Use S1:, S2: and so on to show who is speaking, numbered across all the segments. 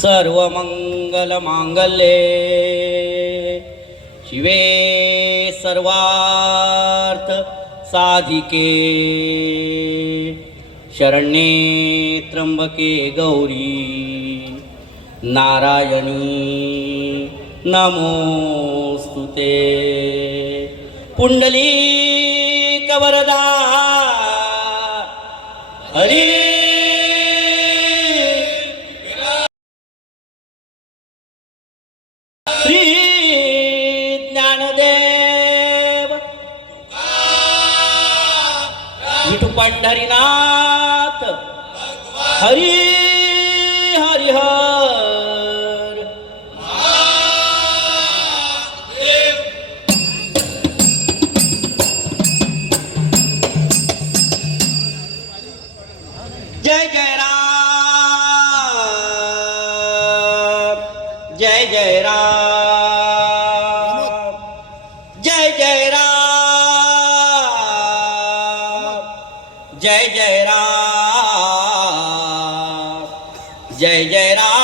S1: सर्वमङ्गलमाङ्गल्ये शिवे सर्वार्थ साधिके शरण्ये त्र्यम्बके गौरी नारायणी नमोऽस्तु ते। पुण्डली कवरदा Hari Yeah, yeah, yeah.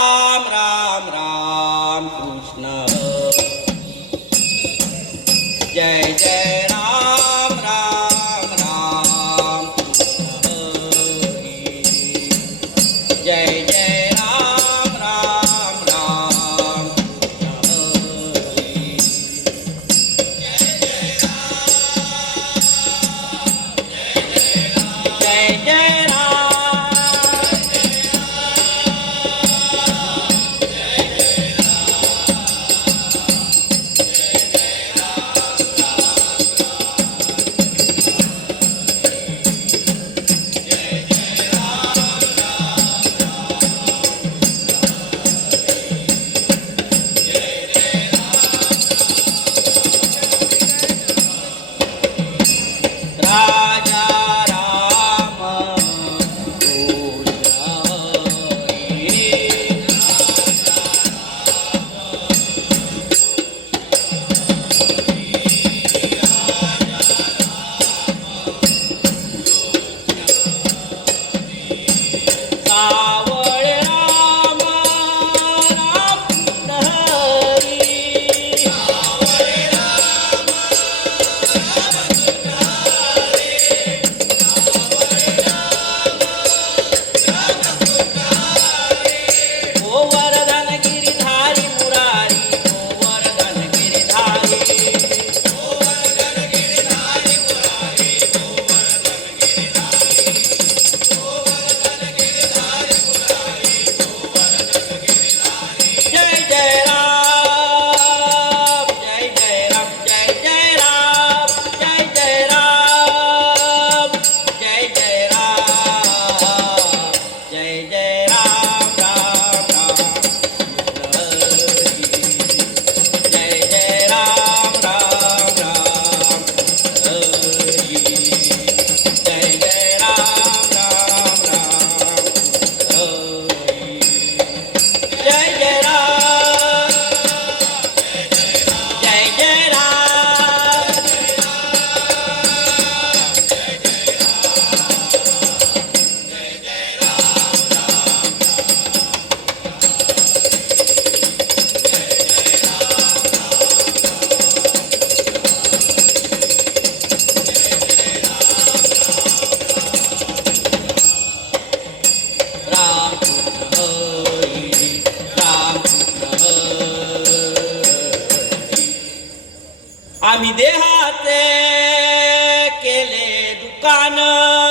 S1: प्राण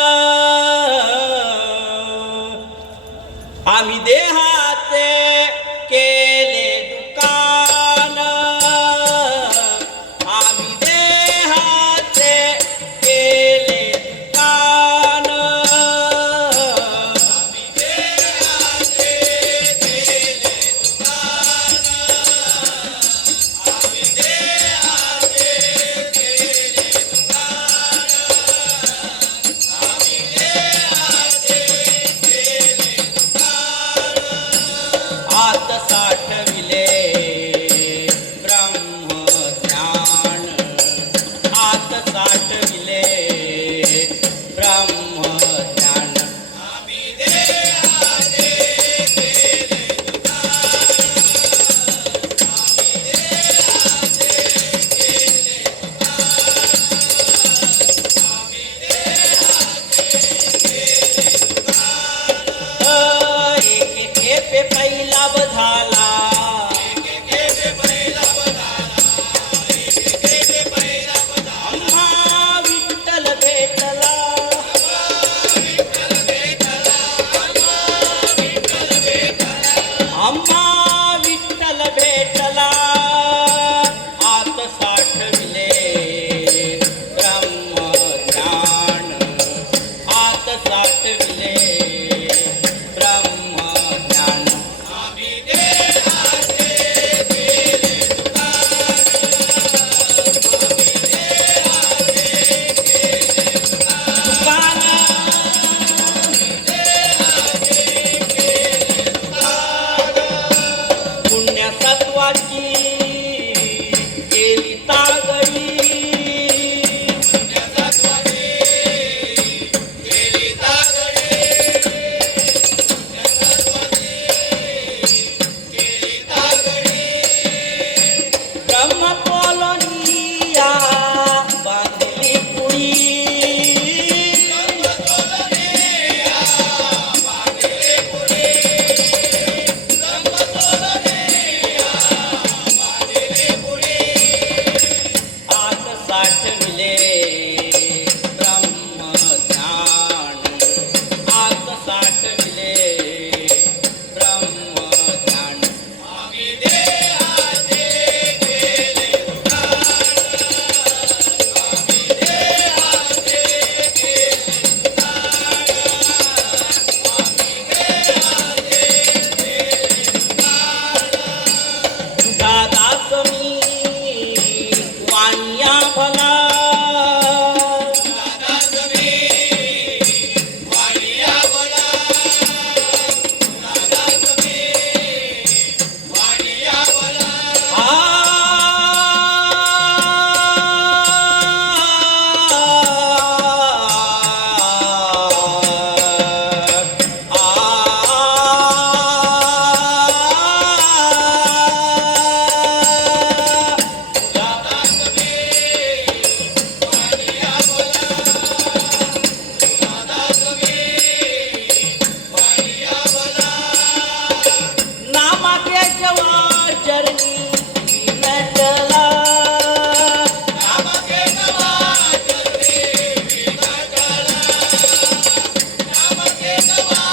S1: Thank you.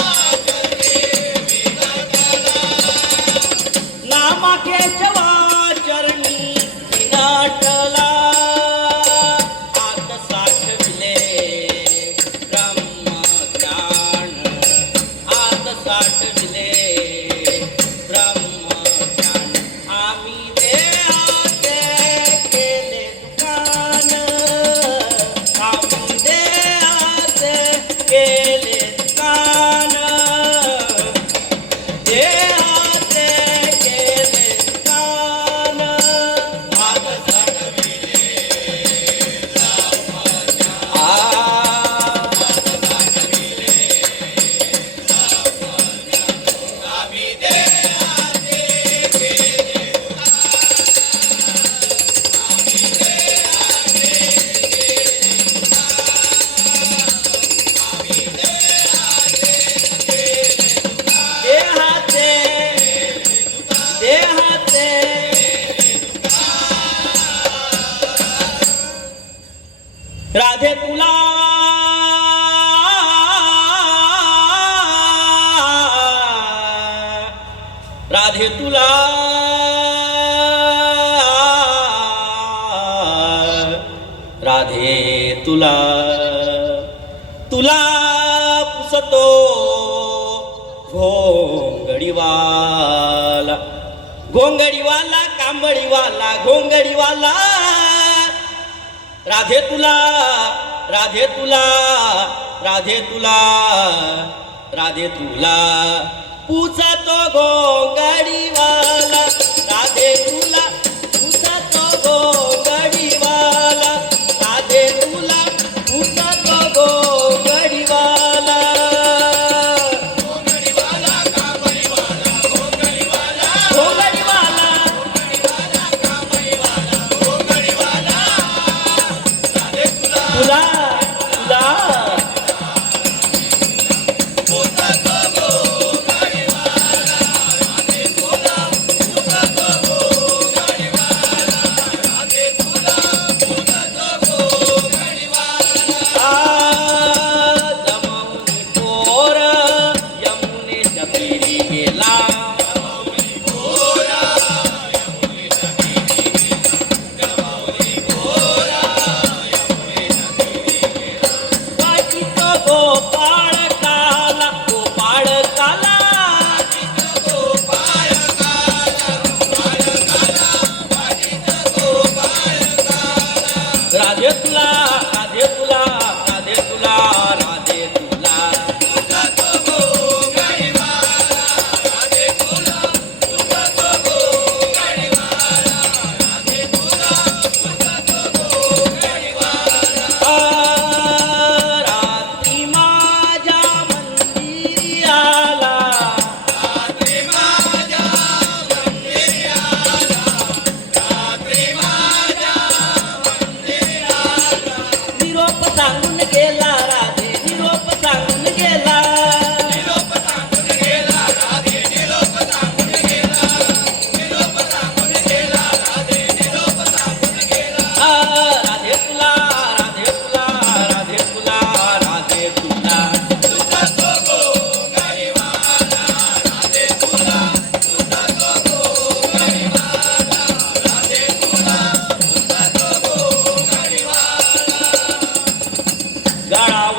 S1: राधे तुला. राधे तुला. तुला पुसतो घोंगडीवाला. घोंगडीवाला कांबडीवाला घोंगडीवाला. राधे तुला राधे तुला राधे तुला राधे तुला. पूजा तो गोंगाडीवाला. राधे तुला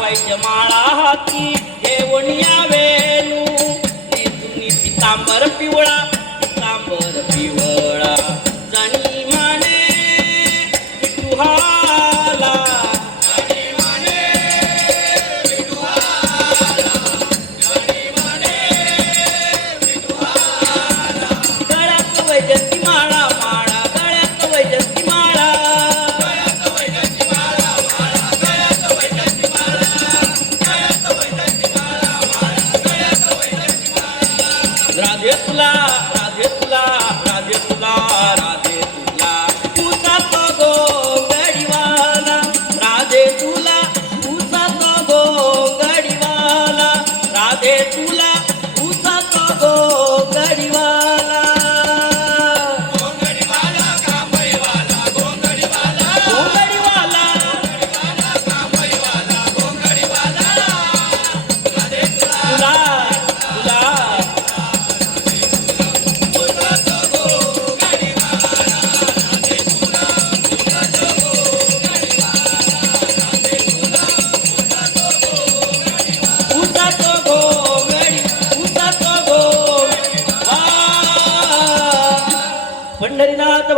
S1: வைத்தியமாளா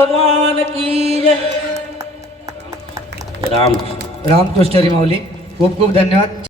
S1: भगवान की जय. राम.
S2: रामकृष्ण माऊली खूप खूप धन्यवाद.